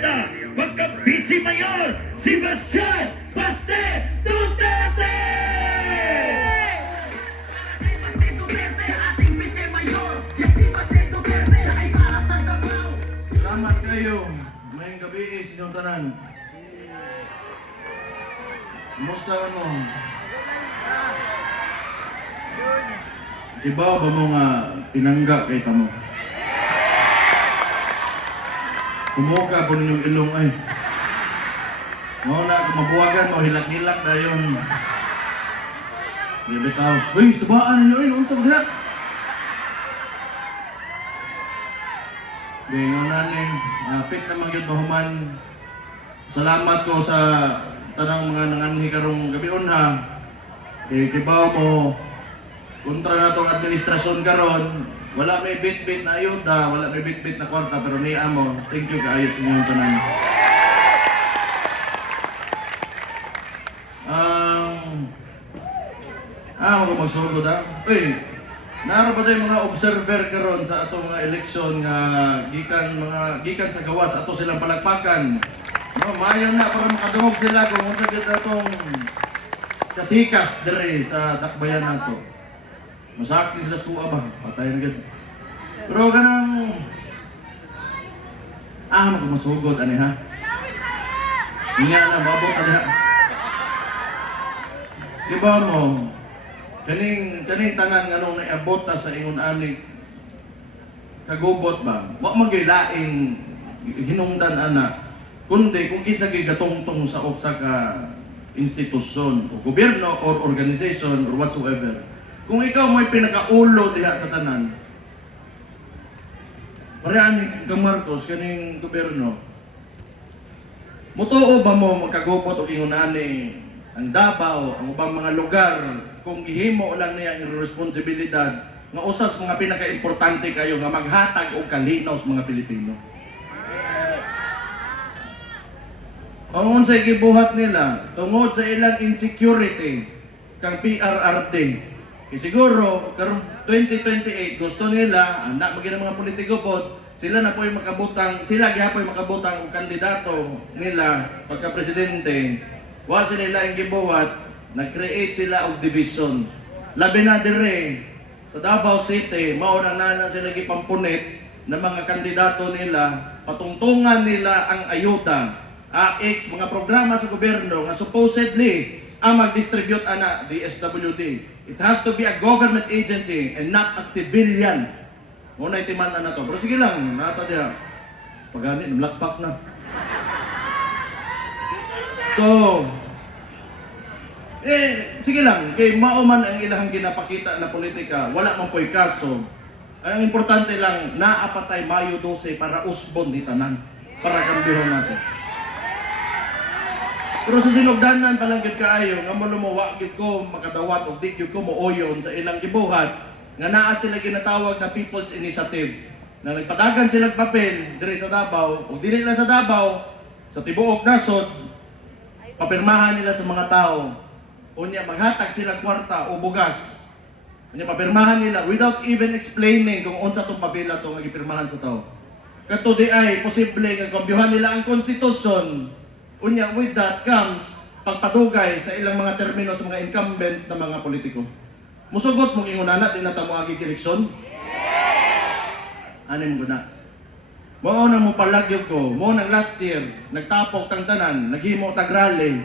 ayuda, pagka-busy mayor, si Bastian Baste Duterte! Baste Duterte, sa ating vice-mayor. Yan si Baste Duterte, siya ay para sa Davao. Salamat kayo. Ngayong gabi sa inyong tanan. Kumusta mo? Diba ba mo nga pinangga kay tamo? Kumuka po ninyong ilong ay. Mao na kung mabuwagan mo, hilak-hilak dayon. Di bitaw. Uy, sabaan ninyo yun, unsa ba? Di nga nanin, pit na magyud mahuman. Salamat ko sa tanang mga nanganhi karong gabion ha. Kay kibaw mo, kontra na itong administrasyon karon, wala may bit-bit na ayuda, wala may bit-bit na kwarta, pero niya mo, thank you kaayos inyong tanan. Mga magsugod ha. Uy, naara pa tayo mga observer karon sa atong mga eleksyon nga gikan sa gawas ato silang palagpakan. No, maayo na para makadungog sila kung unsa gyud atong kasikas dere sa dakbayan nato. Masakti sila sa kuha ba? Patay na gud. Pero ganang magmasugod ani ha. Inya na mabot ani ha. Diba mo? Kaning tanan nga nung naabot ta sa ingon ani kagubot ba? Wa magilaing hinungdan ana. Kundi kung kisa gyud katungtong sa usa ka institusyon o gobyerno or organization or whatsoever. Kung ikaw mo'y pinakaulo diha sa tanan, parehanin kang Marcos, kaning gobyerno, mutuo ba mo magkagubot o kingunani ang Davao, ang ubang mga lugar, kung gihimo lang niya ang responsibilidad nga usas mga pinaka-importante kayo nga maghatag og kalinaw sa mga Pilipino. Ang unsay gibuhat nila tungod sa ilang insecurity kang PRRD. Kasi siguro karong 2028 gusto nila anak maging mga politiko pod sila na po yung makabutang, sila gyapon makabutang og kandidato nila pagka presidente. Wa sila ang gibuhat, nag-create sila og division. Labi na dire sa Davao City, mao na sila gipampunit na mga kandidato nila, patungtungan nila ang ayuda. Mga programa sa gobyerno nga supposedly ang mag-distribute ana DSWD. It has to be a government agency and not a civilian. Muna itiman na to. Pero sige lang, nata diha. Pagani, blackpack na. So, sige lang, kay mauman ang ilahang ginapakita na politika, wala man po'y kaso. Ang importante lang, naapatay Mayo 12 para usbon di tanan, para kambyuhan natin. Pero sa sinugdanan palang gid kaayo nga mo lumuwa gid ko makadawat og di gid ko mooyon sa ilang gibuhat nga naa sila ginatawag na People's Initiative na nagpadagan sila papel diri sa Davao o dili lang sa Davao sa tibuok nasod papirmahan nila sa mga tao unya maghatag sila kwarta o bugas unya papirmahan nila without even explaining kung unsa tong papel ato nga gipirmahan sa tao kadto di ay posible nga kambyuhan nila ang konstitusyon. Unya, with that comes pagpadugay sa ilang mga termino sa mga incumbent na mga politiko. Musugot mong ingunana, di na tamo agig eleksyon? Anim ko na. Mao na mo palagyo ko, mo nang last year, nagtapok tang tanan, naghimo tag rally,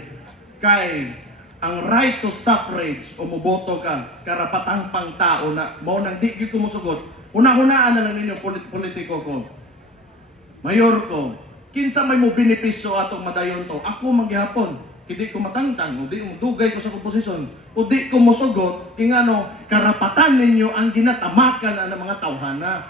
kay ang right to suffrage o muboto ka, karapatang pang tao na, mo nang di ko musugot. Una-hunaan na lang ninyo politiko ko. Mayor ko, kinsa may mo benepisyo atong madayon to, ako maghihapon. Hindi ko matangtang, o di ko dugay ko sa komposisyon, o di ko musugot, kingano, karapatan ninyo ang ginatamakan ng mga tawhana.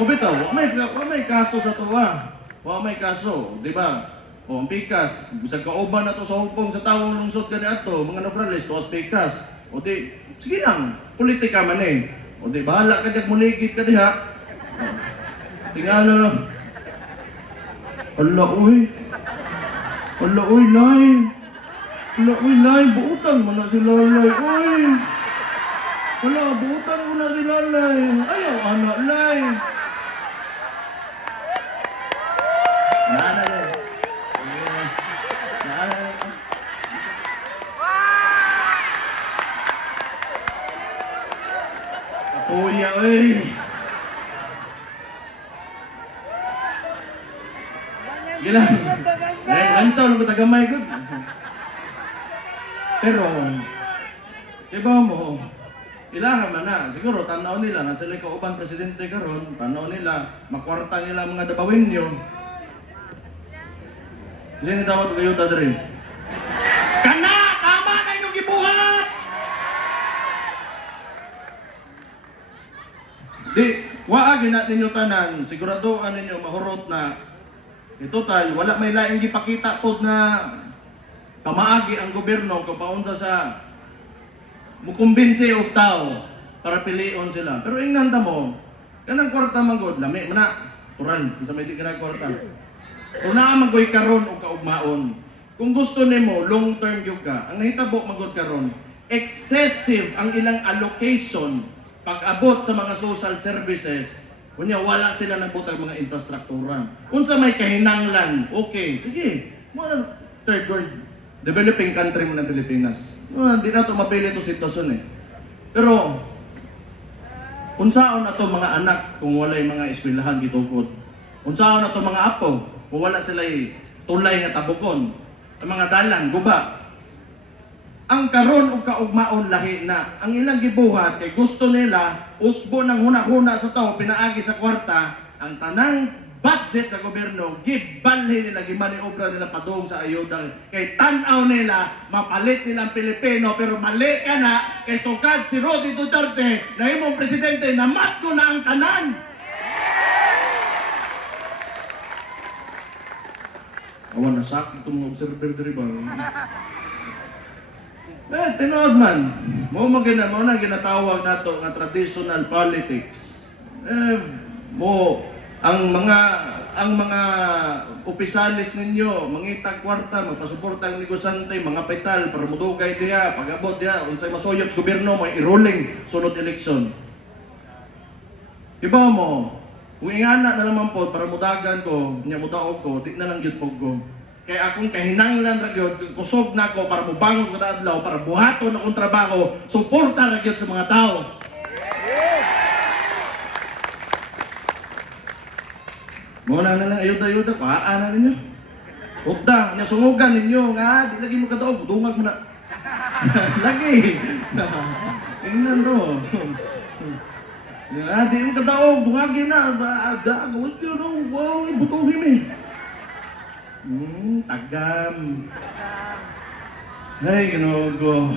O bitaw, wa may kaso sa tuwa. Wa may kaso, di ba? O ang pikas, bisag kauban na to sa hugpong sa tawong lungsod kani ato, mga naturalist, tuwas pikas. O di, sige lang, politika man eh. O di, bahala ka diyak muligid ka diha. Tingala na. Ala, uy. Ala, uy, lay. Ala, uy, lay. Buutan mo na si Lalay, uy. Ala, buutan mo na si Lalay. Ayaw, anak, lay. Naana yan. Naana yan. Kuya, oy. Gila. Lansaw lang ko tagamay ko. Pero, iba mo, ilahan man na. Siguro, tanaw nila na sila kauban presidente karon, tanaw nila, makwarta nila mga dabawin nyo. Kasi nitawag kayo tadrin. Kana! Tama na inyong gibuhat! Di, waagin natin ninyo tanan, siguraduhan ninyo mahurot na total, wala may laing gipakita po na pamaagi ang gobyerno kung paunsa sa mukumbinsi og tao para pilion sila. Pero ingnan ta mo, kanang kwarta magod, lami man na, turan, isa may di kanang kwarta. Kung naa magoy karon o kaugmaon, kung gusto nimo long term gyud ka, ang nahitabo magod karon, excessive ang ilang allocation pag-abot sa mga social services, kunya wala sila nagbutang mga infrastruktura. Unsa may kahinanglan, okay, sige. Mga third world, developing country mo ng Pilipinas. Hindi na ito mapili ito sitwasyon eh. Pero, unsaon na ito mga anak kung wala yung mga eskwelahan gitukod? Unsaon na ito mga apo kung wala sila tulay nga tabukon? Ang mga dalan, guba. Ang karon og kaugmaon lahi na ang ilang gibuhat kay gusto nila usbo ng huna-huna sa tao pinaagi sa kwarta ang tanang budget sa gobyerno gibalhin nila gimaniobra nila padung sa ayuda kay tan-aw nila mapalit nila ang Pilipino pero mali ka na kay sugad si Roddy Duterte na imong presidente na matko na ang tanan. Awan na sakit itong mga observer diri ba? Tinood man, mo na ginatawag nato nga traditional politics. Ang mga opisalis ninyo, mangitag kwarta, magpasuporta ang negosante, mga petal para mudugay diha, pag-abot diha, unsay masoyop sa gobyerno mo i-ruling sunod eleksyon. Iba mo, kung ingana na naman po para mudagan ko, nya mudaog ko, di na lang gyud pog ko. Kaya akong kahinanglan ra gyud, kusog na ko para mubangon ko ta adlaw, para buhaton akong trabaho, suporta ra gyud sa mga tao. Muna na lang ayuda-ayuda, paaan na ninyo. Utang, nya sungugan ninyo nga, di lagi mo kadaog, dungag mo na. Lagi. Tingnan to. Di mo kadaog, dungagin na. Gawin yun, wow, butuhin eh. Tagam. Ay, Ginoo ko.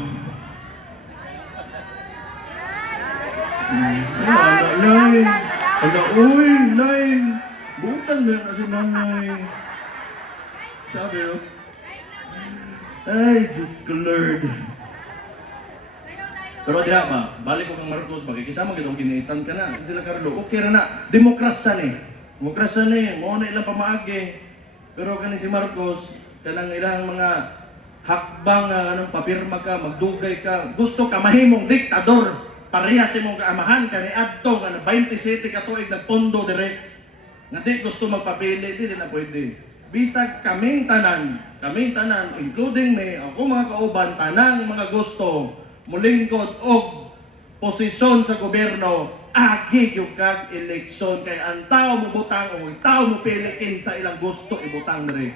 Lain. Ala, uy, lain. Butang na na si nanay. Sabi yun. Ay, Diyos ko, Lord. Pero diha ba, balik ko kang Marcos, bakikisama kitong kiniitan ka na. Sila Carlo, okay ra na. Demokrasya ni. Demokrasya ni, mo na ilang pamaagi. Pero kani si Marcos, kanang ilang mga hakbang anong papirma ka, magdugay ka, gusto ka mahimong diktador, parehas imong kaamahan kani adto nga 27 ka tuig nagpondo dire. Nga di gusto magpapili, di na pwede. Bisag kaming tanan, including me, ako mga kauban, tanang mga gusto, mulingkod og posisyon sa gobyerno, agi yung kag eleksyon kay ang tao mo butang o tao mo piliin sa ilang gusto ibutang na rin.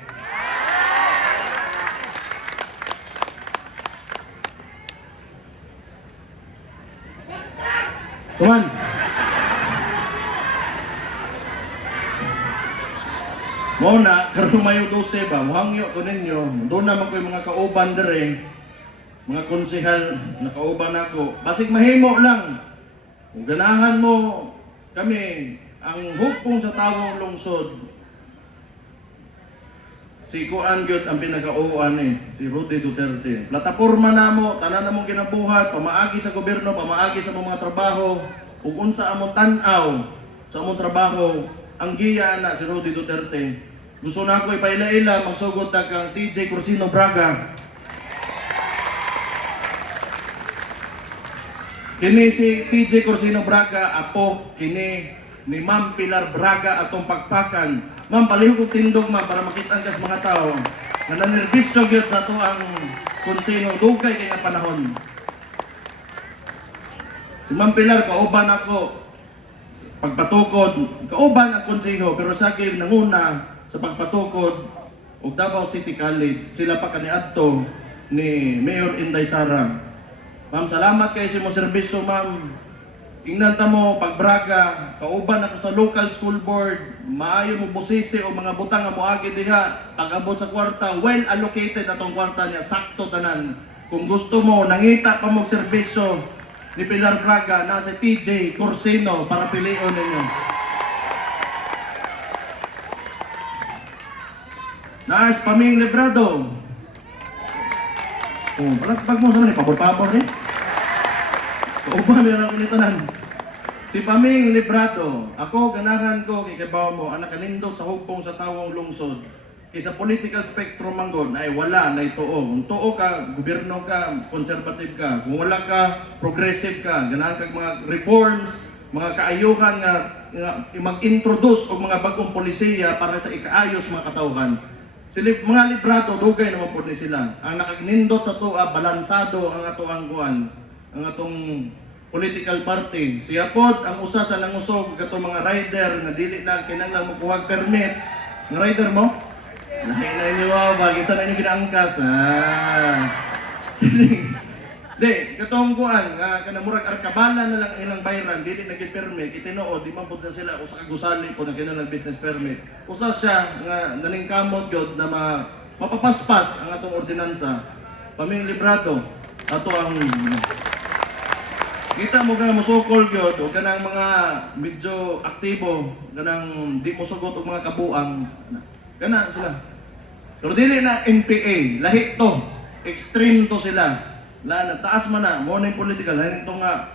Tuman. Mo na, karon mayo 12 ba, muhangyo ko ninyo, doon naman ko yung mga kauban na rin, mga konsehal na kauban ako, basig mahimo lang. Kung ganahan mo kami, ang hugpong sa tawong lungsod, si Kuan gyud ang pinag-auan si Roddy Duterte. Plataporma na mo, tanan na mong ginabuhat, pamaagi sa gobyerno, pamaagi sa mga trabaho, ug unsa among tan-aw sa among trabaho, ang giya na si Roddy Duterte. Gusto na ako ipaila-ila, magsugod ta kang TJ Corsino Braga. Kini si TJ Corsino Braga, apo, kini ni Ma'am Pilar Braga atong pagpakan Ma'am, palihog og tindog ma'am para makita kas mga tao na nanerbisyo gyud sa ato ang konseho dugay kay nga panahon. Si Ma'am Pilar kauban ako sa pagpatukod, kauban ang konseho pero sa akin nanguna sa pagpatukod og Davao City College. Sila pa kaniadto ni Mayor Inday Sara. Ma'am, salamat kay sa imong serbisyo, ma'am. Ingnan ta mo pagbraga, kauban ako sa local school board, maayo mo busisi o mga butang nga moagi diha, pag-abot sa kwarta, well allocated atong kwarta niya, sakto tanan. Kung gusto mo, nangita pa mo serbisyo ni Pilar Braga na sa TJ Corsino para pilion ninyo. Naas Paming Librado. Oh, pag mo sa mga pabor-pabor eh. Kauban meron ako nito nan. Si Paming Librado, ako ganahan ko kay kabaw mo, anak kanindot sa hugpong sa tawong lungsod. Kaysa political spectrum manggon ay wala na ituo. Kung tuo ka, gobyerno ka, conservative ka. Kung wala ka, progressive ka. Ganahan kag mga reforms, mga kaayuhan nga mag-introduce og mga bagong polisiya para sa ikaayos mga katawhan. Mga librado, dugay naman po ni sila. Ang nakagnindot sa tuwa, balansado ang ato ang kuan, ang atong political party. Siya pod ang usa sa nangusog kato mga rider nga dili na kinahanglan mo kuwag permit. Nga rider mo? Lahi na inyo bagay sa inyo ginaangkas. Di, katong kuan nga kanang murag arkabala na lang ilang bayran dili naggi-permit kitinuod di man pud na sila usa ka gusali pod nag business permit. Usa siya nga naningkamot gyud na mapapaspas ang atong ordinansa. Paming Librado ato ang kita mo ganang musukol gyud o ganang mga medyo aktibo, ganang di mo sugot og mga kabuang. Kana sila. Pero dili na NPA, lahi to. Extreme to sila. Na taas man na mo na yung political, lahi to nga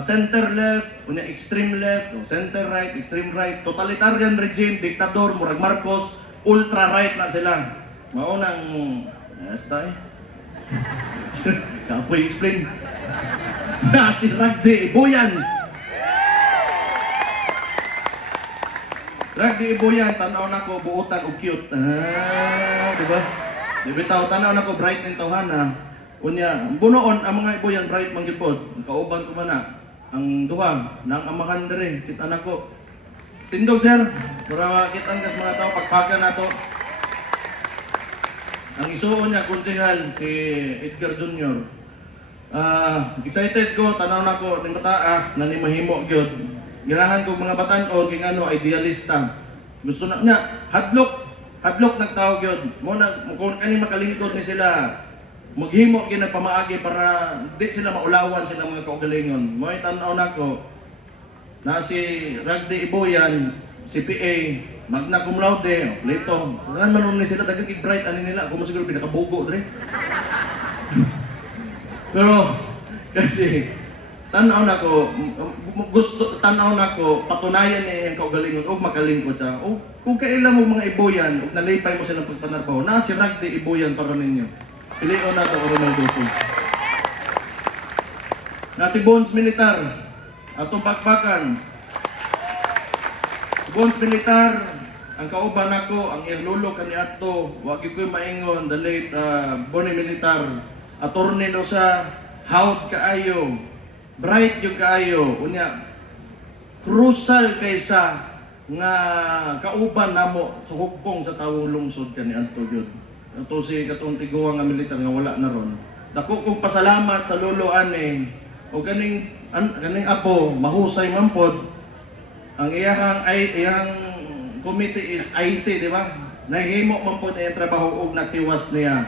center left, unya extreme left, center right, extreme right, totalitarian regime, diktador, murag Marcos, ultra right na sila. Mao nang esta eh. Kapoy explain. Na si Ragdi Iboyan. Ragdi Iboyan, tanaw na ko buutan o cute. Diba? Bitaw, tanaw na ko bright ng tawhana. Unya, bunoon ang mga Iboyan bright manggipod. Kauban ko man na. Ang duha, nang amakan dere, kita na ko. Tindog sir, para makitaan kas mga tao, pagpaga na to. Ang isuon niya, konsehal, si Edgar Jr. Excited ko, tanaw na ko, ng bata na ni mahimo gyud. Ganahan ko mga batan-on, king ano, idealista. Gusto na niya, hadlok nagtawag gyud. Muna, kung kani makalingkod ni sila, maghimo gyud na pamaagi para di sila maulawan sila mga kaugalingon. Mo'y tanaw na ko, na si Ragdi Iboyan, CPA, magna cum laude, Plato. Ganun man ni sila dagang bright ani nila, ako mo siguro pinakabugo dre. Pero kasi tanaw na ko patunayan niya yung kaugalingon og makalingkod siya. O kung kailan mo mga Iboyan og nalipay mo silang pagpanarbaho, na si Ragdi Iboyan para ninyo. Pilion na to Coronel Duso. Na si Bones Militar atong bakbakan. Bones Militar, ang kauban nako, ang iyang lolo kaniadto, wa gyud ko maingon, the late Bonnie Militar. Attorney daw sa hawd kaayo, bright yung kaayo, unya crucial kaysa nga kauban namo sa hugpong sa tawong lungsod kaniadto gyud. Ato si katong tiguang nga militar nga wala na ron. Dako kog pasalamat sa lolo ani o kaning apo mahusay man pod. Ang iyang committee is IT, di ba? Nahimo man pod ang trabaho og natiwas niya.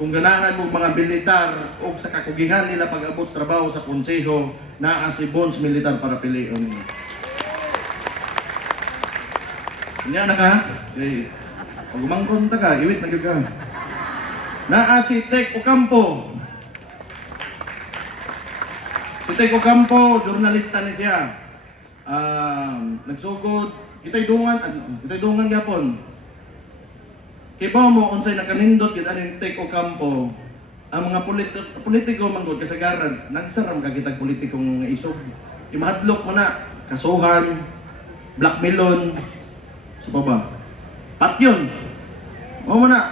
Kung ganahan mo mga militar o sa kakugihan nila pag-abot sa trabaho sa konseho, naa si Bones Militar para pilion niya. Kanya na ka? Okay. Pag umangkon ta ka, iwit na ka. Naa si Tek Ocampo. Si Tek Ocampo, jurnalista ni siya. Nagsugod, kita'y dungan gapon. Kibaw mo, unsay nakanindot yun aning Tek Ocampo, ang mga politiko manggod kasagaran, nagsaram ka kitag politikong isog. Kimahadlok mo na, kasuhan, blackmailon, sa pa ba? Patyon. O man na.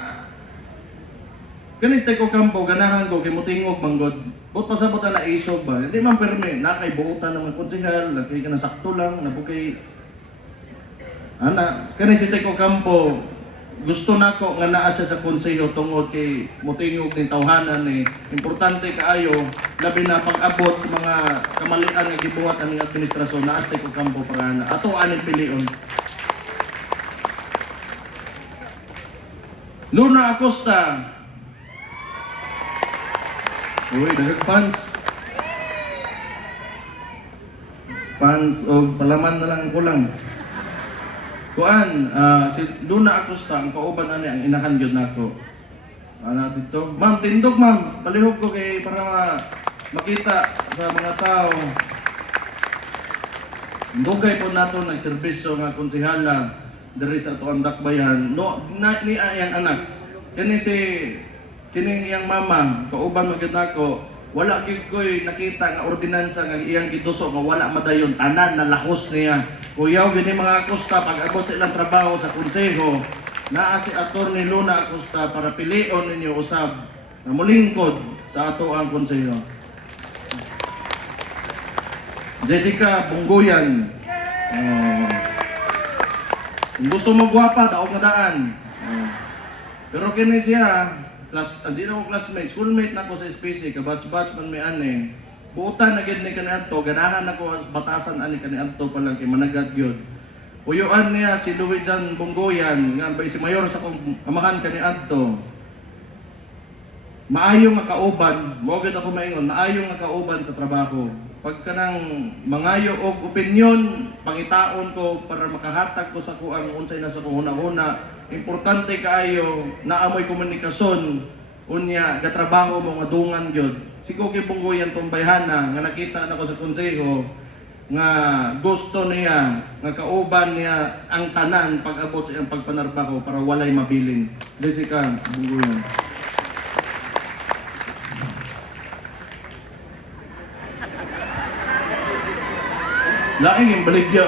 Kanis ko kampo, ganahan ko, kay mutingog manggod. But pasabot na isog ba? Hindi man perme, nakay buutan ng mga konsehal, nakay ka sakto lang, napukay. Ana, kanis ko kampo, gusto nako nga naa siya sa konseho tungod kay mutingog ning tawhanan ni importante kaayo labi na pag-abot sa mga kamalian nga gibuhat aning administrasyon naa sa ko kampo para na ato aning pilion. Luna Acosta. Uy, daghang fans. Fans o palaman na lang ang kulang. Kuan, si Luna Acosta, ang kauban ani ang inahan gyud nako. Ana dito. Ma'am, tindog ma'am. Palihog ko kay para makita sa mga tao. Dugay po nato nagserbisyo nga konsehala diri sa ato ang dakbayan. No, ni ayang anak. Kini yang mama, kauban mo gyud nako. Wala gyud ko'y nakita nga ordinansa nga iyang gituso nga wala madayon tanan na lahos niya. Kuyaw gyud ni mga Acosta pag abot sa ilang trabaho sa konseho, naa si Attorney Luna Acosta para pilion ninyo usab na mulingkod sa ato ang konseho. Jessica Bungguyan. Kung gusto mo gwapa, daog nga daan. Pero kini siya, hindi na ko classmate, schoolmate na ko sa SPC, kabatch-batch man may ane. Buutan na gid ni kaniadto, ganahan ako batasan ani kaniadto pa lang kay managad gyud. Uyuan niya si Luijan Bunggoyan nga bay si mayor sa amahan kaniadto. Maayo nga kauban, mo gid ako maingon, maayo nga kauban sa trabaho. Pag kanang mangayo og opinyon, pangitaon ko para makahatag ko sa kuang unsay na sa una-una. Importante kaayo na amoy komunikasyon unya gatrabaho mo nga dungan gyud. Si Koki Bunggoyan tong bayhana nga nakita nako sa konseho nga gusto niya nga kauban niya ang tanan pag-abot sa iyang pagpanarbaho para walay mabilin. Jessica Bunggoyan. Laing yung baligya